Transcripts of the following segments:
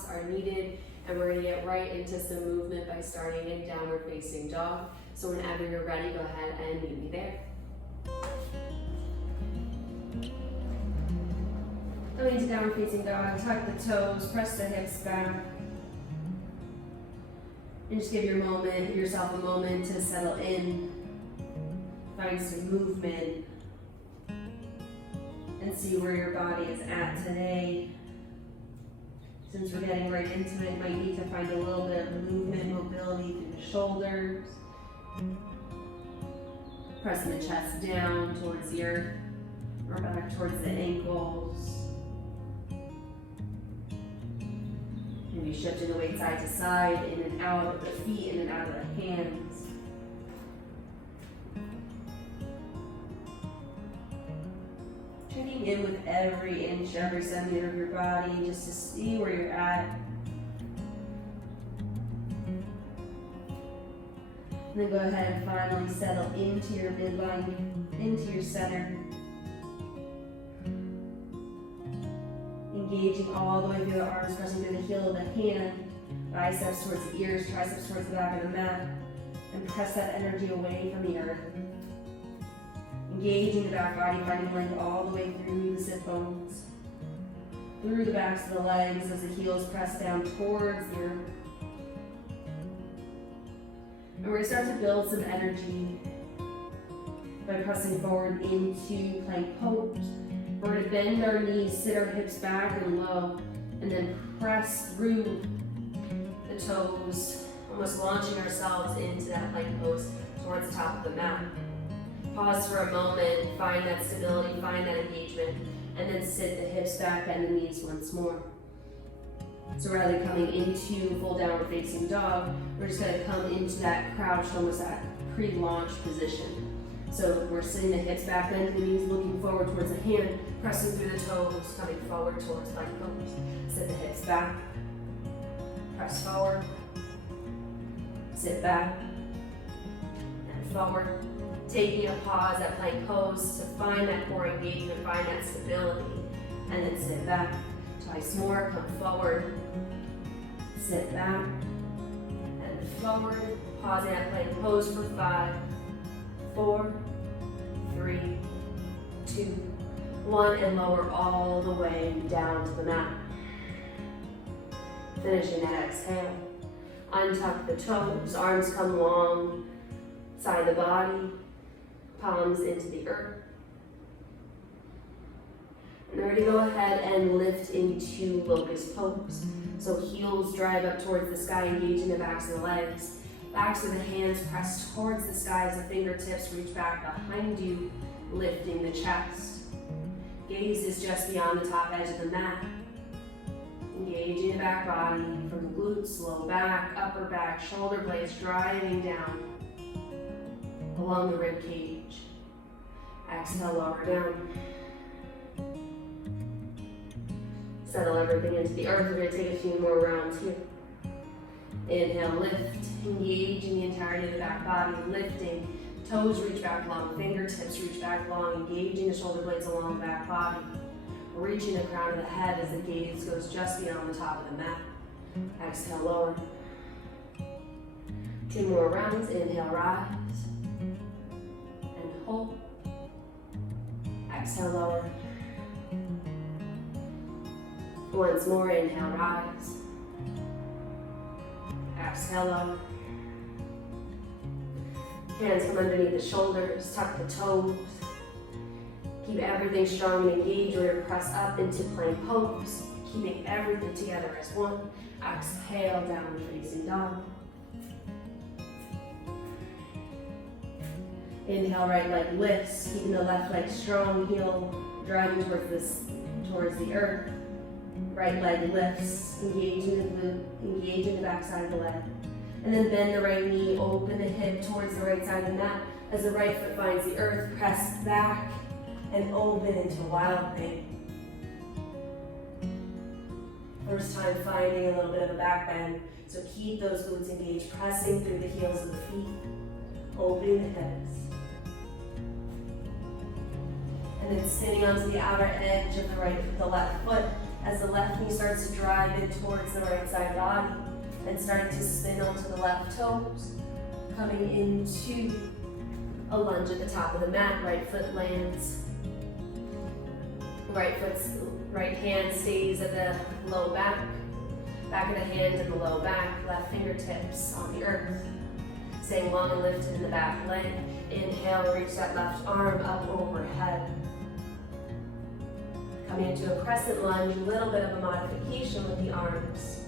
blocks are needed, and we're gonna get right into some movement by starting in downward facing dog. So whenever you're ready, go ahead and meet me there. Going into downward facing dog, tuck the toes, press the hips back. And just give yourself a moment to settle in, find some movement, and see where your body is at today. Since we're getting right into it, you might need to find a little bit of movement, mobility through the shoulders. Pressing the chest down towards the earth, or back towards the ankles. Maybe shifting the weight side to side, in and out of the feet, in and out of the hands. Checking in with every inch, every centimeter of your body, just to see where you're at. And then go ahead and finally settle into your midline, into your center. Engaging all the way through the arms, pressing through the heel of the hand, biceps towards the ears, triceps towards the back of the mat, and press that energy away from the earth. Engaging the back body, finding length all the way through the sit bones, through the backs of the legs as the heels press down towards the earth. And we're going to start to build some energy by pressing forward into plank pose. We're going to bend our knees, sit our hips back and low, and then press through the toes, almost launching ourselves into that plank pose towards the top of the mat. Pause for a moment, find that stability, find that engagement, and then sit the hips back, bend the knees once more. So rather than coming into full downward facing dog, we're just going to come into that crouched, almost that pre-launch position. So we're sitting the hips back, bending the knees, looking forward towards the hand, pressing through the toes, coming forward towards plank pose. Sit the hips back, press forward, sit back, and forward. Taking a pause at plank pose to find that core engagement, find that stability, and then sit back. Twice more, come forward, sit back, and forward. Pausing at plank pose for 5, 4, 3, 2, 1, and lower all the way down to the mat. Finishing that exhale. Untuck the toes, arms come long, side of the body, palms into the earth. And we're going to go ahead and lift into locust pose. So heels drive up towards the sky, engaging the backs of the legs. Backs of the hands press towards the sky as the fingertips reach back behind you, lifting the chest. Gaze is just beyond the top edge of the mat. Engaging the back body from the glutes, low back, upper back, shoulder blades driving down along the rib cage. Exhale, lower down. Settle everything into the earth. We're going to take a few more rounds here. Inhale, lift, engaging the entirety of the back body, lifting. Toes reach back long, fingertips reach back long, engaging the shoulder blades along the back body. Reaching the crown of the head as the gaze goes just beyond the top of the mat. Exhale, lower. 2 more rounds. Inhale, rise. And hold. Exhale, lower. Once more, inhale, rise. Exhale, lower. Hands come underneath the shoulders, tuck the toes. Keep everything strong and engaged. We're going to press up into plank pose, keeping everything together as one. Exhale, downward facing dog. Inhale, right leg lifts, keeping the left leg strong, heel driving towards the earth. Right leg lifts, engaging the glute, engaging the back side of the leg. And then bend the right knee, open the hip towards the right side of the mat. As the right foot finds the earth, press back and open into wild thing. First time finding a little bit of a back bend, so keep those glutes engaged, pressing through the heels of the feet, opening the hips. And then sitting onto the outer edge of the left foot, As the left knee starts to drive in towards the right side body, and starting to spin onto the left toes, coming into a lunge at the top of the mat. Right foot lands. Right hand stays at the low back. Back of the hand in the low back. Left fingertips on the earth. Staying long and lifted in the back leg. Inhale, reach that left arm up overhead. Coming into a crescent lunge, a little bit of a modification with the arms.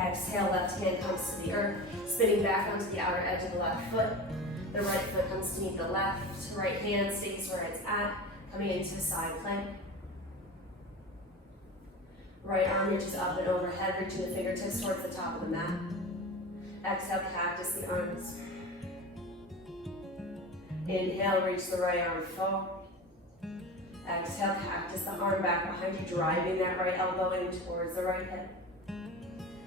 Exhale, left hand comes to the earth, spinning back onto the outer edge of the left foot. The right foot comes to meet the left. Right hand stays where it's at, coming into a side plank. Right arm reaches up and overhead, reaching the fingertips towards the top of the mat. Exhale, cactus the arms. Inhale, reach the right arm forward. Exhale, cactus the arm back behind you, driving that right elbow in towards the right hip.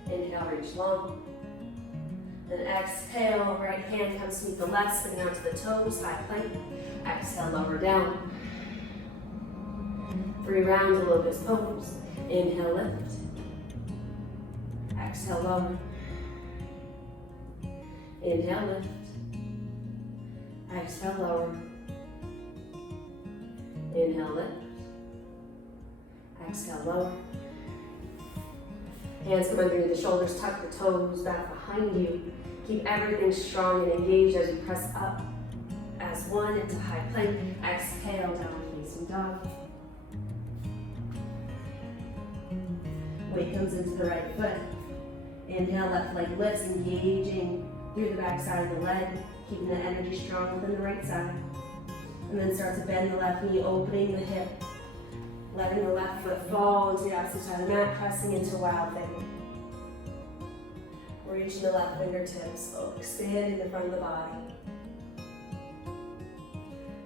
Inhale, reach long. Then exhale, right hand comes to meet the left, spinning onto the toes, high plank. Exhale, lower down. 3 rounds of locust pose. Inhale, lift. Exhale, lower. Inhale, lift. Exhale, lower. Inhale, lift. Exhale, lower. Hands come underneath the shoulders, tuck the toes back behind you. Keep everything strong and engaged as you press up as one into high plank. Exhale, down facing dog. Weight comes into the right foot. Inhale, left leg lifts, engaging through the back side of the leg, keeping the energy strong within the right side. And then start to bend the left knee, opening the hip. Letting the left foot fall into the opposite side of the mat, pressing into wild thing. Reaching the left fingertips, expanding the front of the body.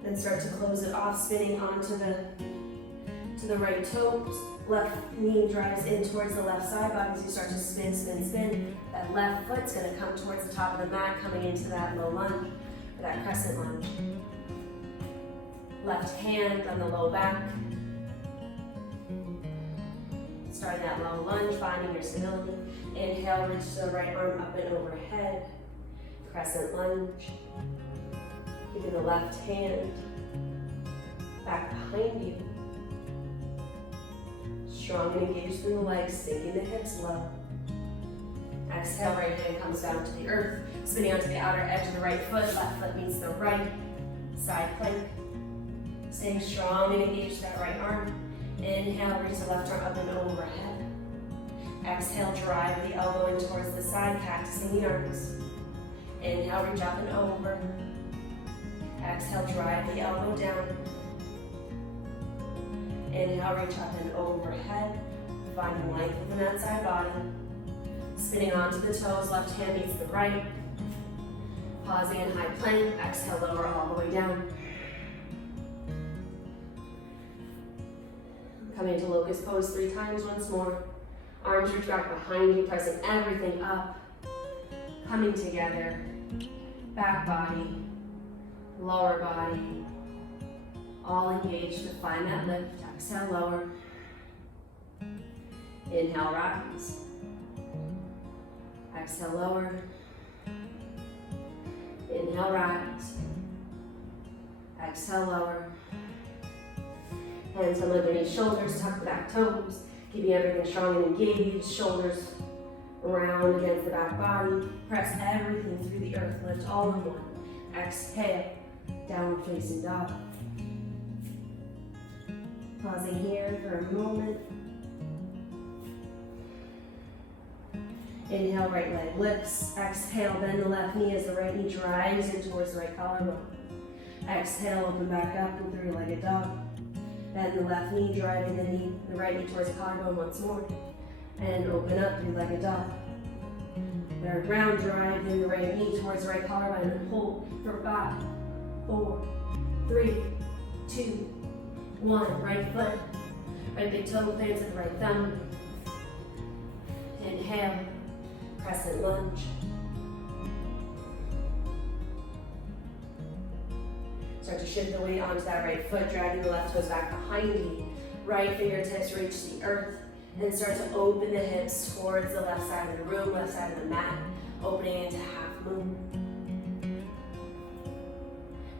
Then start to close it off, spinning onto the right toes. Left knee drives in towards the left side body as you start to spin, spin, spin. That left foot's going to come towards the top of the mat, coming into that low lunge, or that crescent lunge. Left hand on the low back. Starting that low lunge, finding your stability. Inhale, reach the right arm up and overhead. Crescent lunge. Keeping the left hand back behind you. Strong and engaged through the legs, sinking the hips low. Exhale, right hand comes down to the earth, spinning onto the outer edge of the right foot. Left foot meets the right. Side plank. Staying strong and engaged that right arm. Inhale, reach the left arm up and overhead. Exhale, drive the elbow in towards the side, cactusing the arms. Inhale, reach up and over. Exhale, drive the elbow down. Inhale, reach up and overhead. Finding length within that side body. Spinning onto the toes, left hand meets the right. Pausing in high plank. Exhale, lower all the way down. Coming to locust pose 3 times once more. Arms reach back behind you, pressing everything up. Coming together. Back body, lower body. All engaged to find that lift. Exhale, lower. Inhale, rise. Exhale, lower. Inhale, rise. Exhale, lower. Hands on underneath shoulders, tuck the back toes, keeping everything strong and engaged. Shoulders round against the back body. Press everything through the earth, lift all in one. Exhale, downward facing dog. Pausing here for a moment. Inhale, right leg lifts. Exhale, bend the left knee as the right knee drives in towards the right collarbone. Exhale, open back up and three-legged dog. Bend the left knee, driving the right knee towards the collarbone once more. And open up, three-legged dog. Third round, drive the right knee towards the right collarbone and hold for 5, 4, 3, 2, 1. Right foot, right big toe plants at the right thumb. Inhale, crescent lunge. Start to shift the weight onto that right foot, dragging the left toes back behind you. Right fingertips reach the earth and start to open the hips towards the left side of the room, left side of the mat, opening into half moon.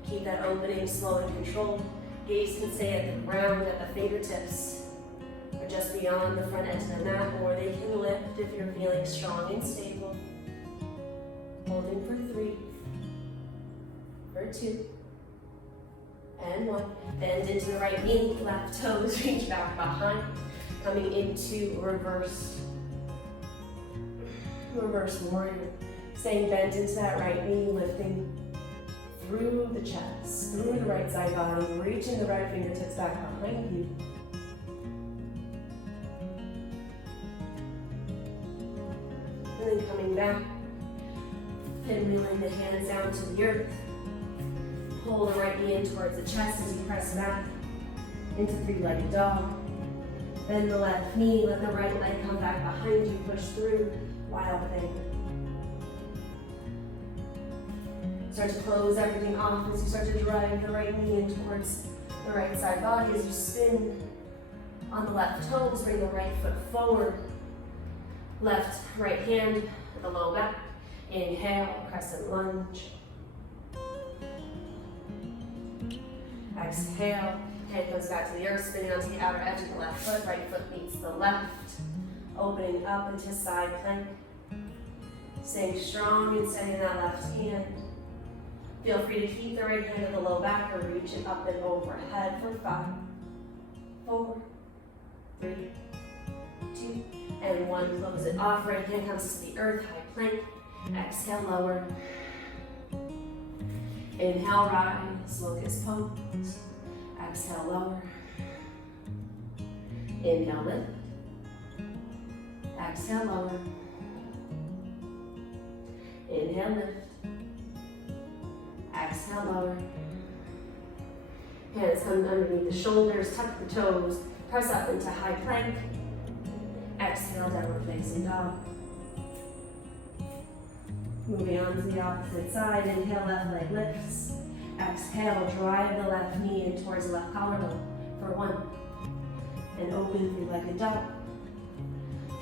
Keep that opening slow and controlled. Gaze can stay at the ground, at the fingertips, or just beyond the front edge of the mat, or they can lift if you're feeling strong and stable. Holding for 3, for 2, and 1. Bend into the right knee, left toes reach back behind, coming into reverse warrior. Staying bent into that right knee, lifting through the chest, through the right side body, reaching the right fingertips back behind you. And then coming back, pinwheeling the hands down to the earth. Pull the right knee in towards the chest as you press back into 3-legged dog. Bend the left knee, let the right leg come back behind you, push through, wild thing. Start to close everything off as you start to drive the right knee in towards the right side body as you spin on the left toes, bring the right foot forward. Left, right hand at the low back. Inhale, crescent lunge. Exhale, hand comes back to the earth, spinning onto the outer edge of the left foot. Right foot meets the left. Opening up into side plank. Staying strong and steady in that left hand. Feel free to keep the right hand at the low back or reach it up and overhead for 5, 4, 3, 2, and 1. Close it off. Right hand comes to the earth, high plank. Exhale, lower. Inhale, rise, locust pose. Exhale, lower. Inhale, lift. Exhale, lower. Inhale, lift. Exhale, lower. Hands come underneath the shoulders, tuck the toes, press up into high plank. Exhale, downward facing dog. Moving on to the opposite side, inhale, left leg lifts. Exhale, drive the left knee in towards the left collarbone for 1. And open 3-legged dog.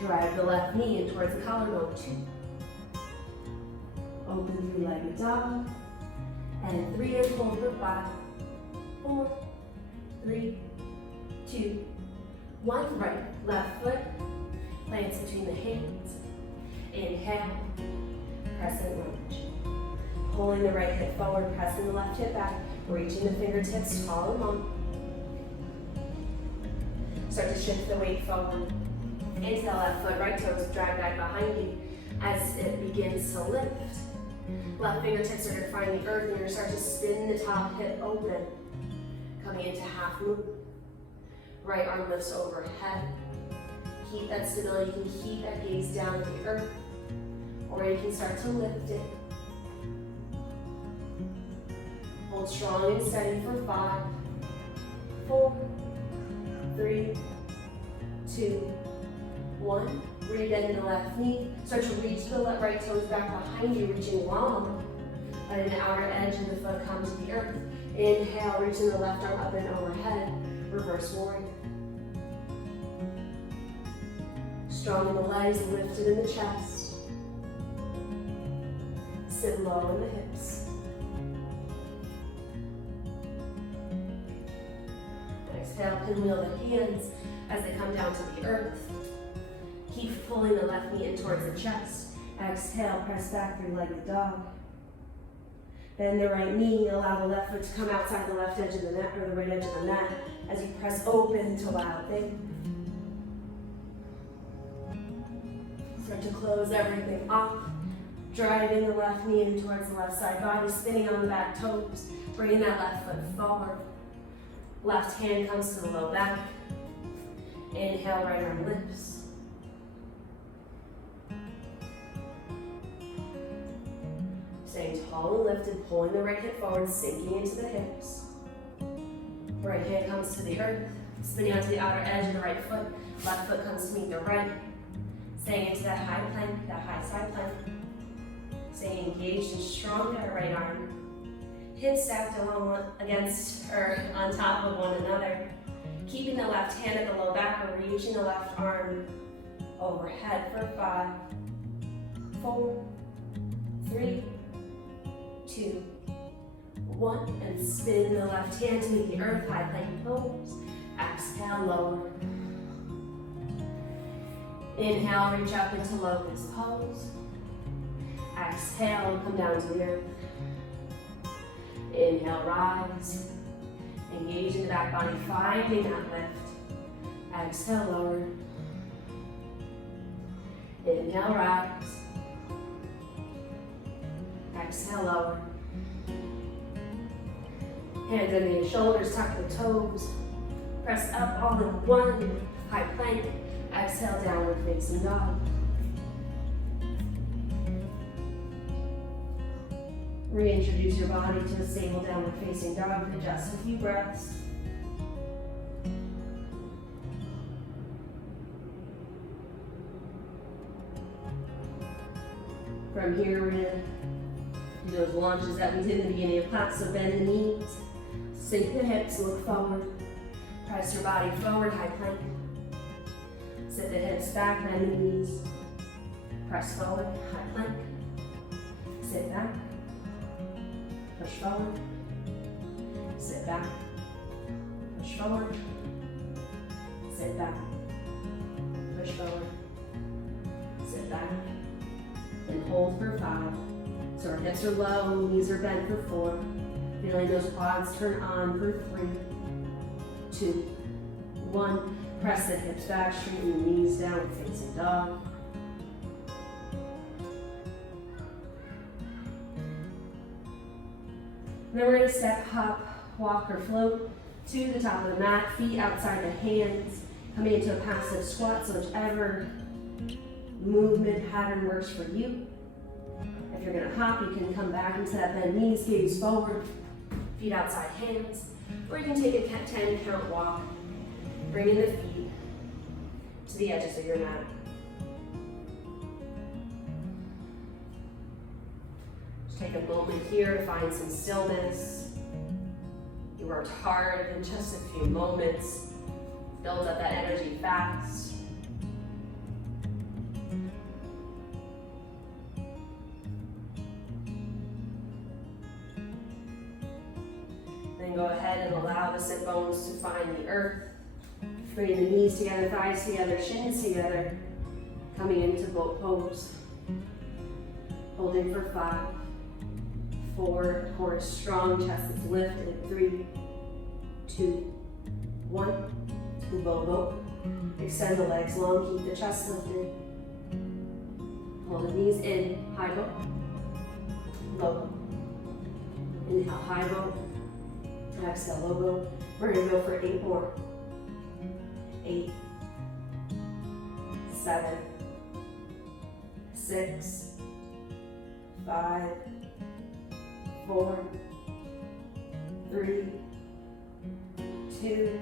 Drive the left knee in towards the collarbone, 2. Open 3-legged dog. And 3 and hold for 5, 4, 3, 2, 1. Right, left foot plants between the hands. Inhale, crescent lunge. Pulling the right hip forward, pressing the left hip back, reaching the fingertips tall and long. Start to shift the weight forward into the left foot, right toes drag back behind you as it begins to lift. Left fingertips are going to find the earth and you're going to start to spin the top hip open, coming into half moon. Right arm lifts overhead. Keep that stability. You can keep that gaze down at the earth, or you can start to lift it. Hold strong and steady for 5, 4, 3, 2, 1. Rebend the left knee. Start to reach the right toes back behind you, reaching long. Let an outer edge of the foot come to the earth. Inhale, reaching the left arm up and overhead. Reverse warrior. Strong in the legs, lifted in the chest. Sit low in the hips. Exhale, pinwheel the hands as they come down to the earth. Keep pulling the left knee in towards the chest. Exhale, press back 3-legged dog. Bend the right knee, allow the left foot to come outside the left edge of the mat or the right edge of the mat as you press open to wild thing. Start to close everything off. Driving the left knee in towards the left side body, spinning on the back toes, bringing that left foot forward. Left hand comes to the low back. Inhale, right arm lifts. Staying tall and lifted, pulling the right hip forward, sinking into the hips. Right hand comes to the earth, spinning onto the outer edge of the right foot. Left foot comes to meet the right. Staying into that high plank, that high side plank. Staying engaged and strong in our right arm. Hips stacked along against or on top of one another. Keeping the left hand at the low back or reaching the left arm overhead for 5, 4, 3, 2, 1. And spin the left hand to meet the earth, high plank pose. Exhale, lower. Inhale, reach up into locust pose. Exhale, come down to the earth. Inhale, rise. Engage in the back body, finding that lift. Exhale, lower. Inhale, rise. Exhale, lower. Hands underneath the shoulders, tuck the toes. Press up all in one, high plank. Exhale, downward facing dog. Reintroduce your body to a stable downward facing dog for just a few breaths. From here, we're going to do those launches that we did in the beginning of class. So bend the knees, sink the hips, look forward. Press your body forward, high plank. Sit the hips back, bend the knees. Press forward, high plank. Sit back. Push forward. Sit back. Push forward. Sit back. Push forward. Sit back. And hold for 5. So our hips are low, knees are bent for 4. Feeling those quads turn on for 3, 2, 1. Press the hips back, straighten the knees down, facing dog. Then we're going to step, hop, walk, or float to the top of the mat, feet outside the hands, coming into a passive squat, so whichever movement pattern works for you. If you're going to hop, you can come back into that bend knees, gaze forward, feet outside hands, or you can take a 10 count walk, bringing the feet to the edges of your mat. Just take a moment here to find some stillness. You worked hard in just a few moments. Build up that energy fast. Then go ahead and allow the sit bones to find the earth. Bring the knees together, thighs together, shins together. Coming into boat pose. Holding for 5, 4, core is strong, chest is lifted. 3, 2, 1. Boat. Extend the legs long, keep the chest lifted. Pull the knees in, high boat. Low. Inhale, high boat. Exhale, low boat. We're going to go for 8 more. 8, 7, 6, 5, 4, 3, 2,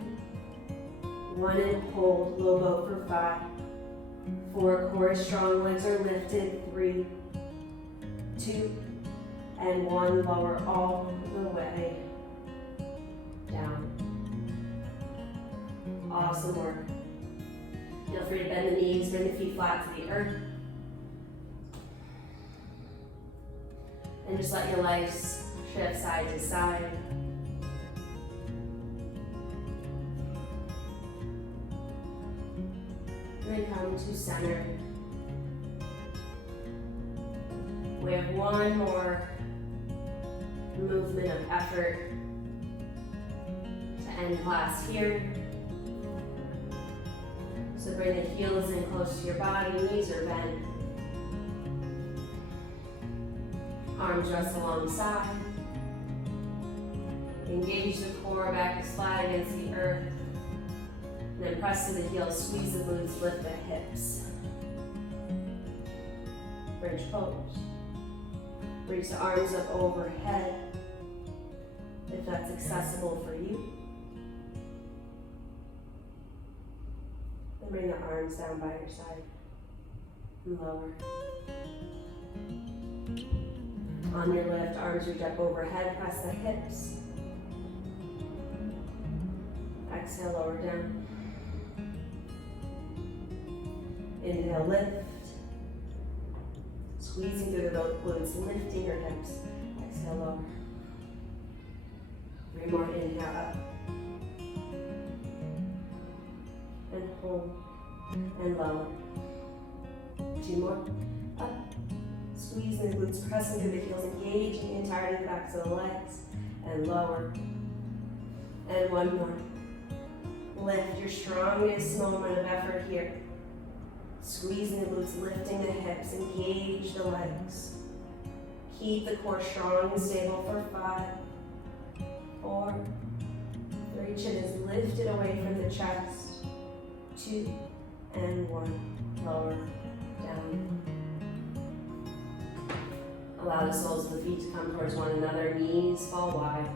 1, and hold. Low boat for 5, 4, core is strong, legs are lifted. 3, 2, and 1. Lower all the way down. Awesome work. Feel free to bend the knees, bring the feet flat to the earth. And just let your legs shift side to side. And then come to center. We have one more movement of effort to end class here. So bring the heels in close to your body, knees are bent. Arms rest alongside. Engage the core, back is flat against the earth. And then press to the heels, squeeze the glutes, lift the hips. Bridge pose. Reach the arms up overhead, if that's accessible for you. Then bring the arms down by your side and lower. On your lift, arms reach up overhead, press the hips. Exhale. Exhale, lower down. Inhale, lift. Squeezing through the glutes, lifting your hips. Exhale, lower. 3 more, inhale, up. And hold. And lower. 2 more, up. Squeezing the glutes, pressing through the heels, engaging the entirety of the backs of the legs. And lower. And 1 more. Lift your strongest moment of effort here. Squeezing the glutes, lifting the hips, engage the legs. Keep the core strong and stable for 5, 4, 3. Chin is lifted away from the chest. 2 and 1. Lower, down. Allow the soles of the feet to come towards one another. Knees fall wide.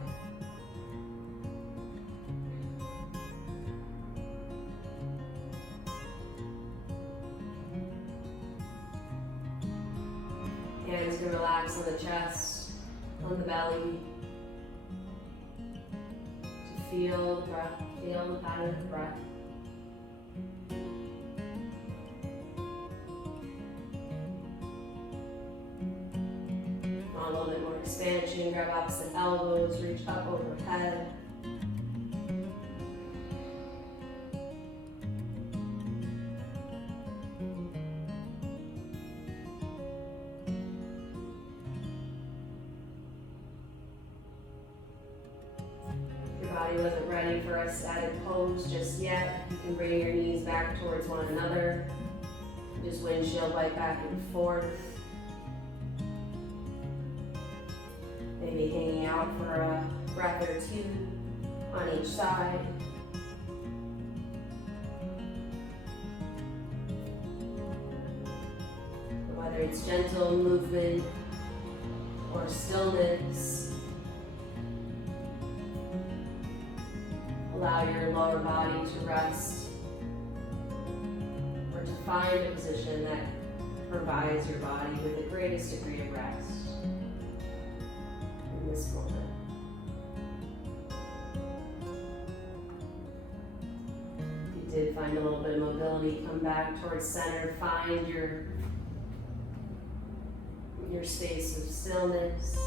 Hands can relax on the chest, on the belly. To feel the breath, feel the pattern of the breath. A little bit more expansion, grab opposite elbows, reach up overhead. Body wasn't ready for a static pose just yet. You can bring your knees back towards one another. Just windshield wipe back and forth. Maybe hanging out for a breath or 2 on each side. Whether it's gentle movement or stillness, allow your lower body to rest or to find a position that provides your body with the greatest degree of rest in this moment. If you did find a little bit of mobility, come back towards center. Find your space of stillness.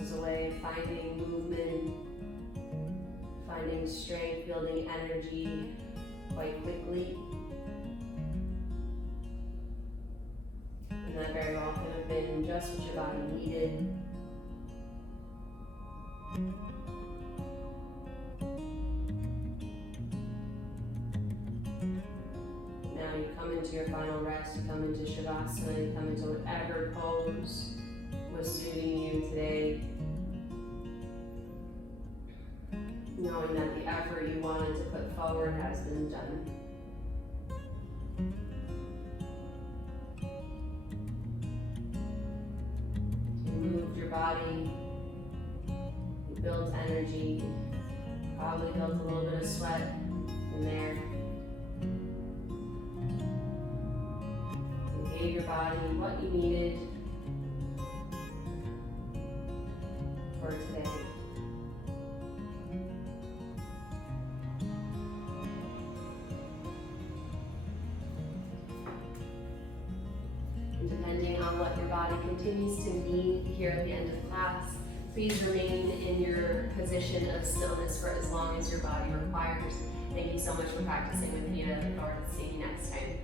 Was a way of finding movement, finding strength, building energy quite quickly. And that very well could have been just what your body needed. Now you come into your final rest, you come into Savasana, you come into whatever pose was suiting you today, knowing that the effort you wanted to put forward has been done. You moved your body, you built energy, probably built a little bit of sweat in there. You gave your body what you needed for today. And depending on what your body continues to need here at the end of class, please remain in your position of stillness for as long as your body requires. Thank you so much for practicing with me. I look forward to seeing you next time.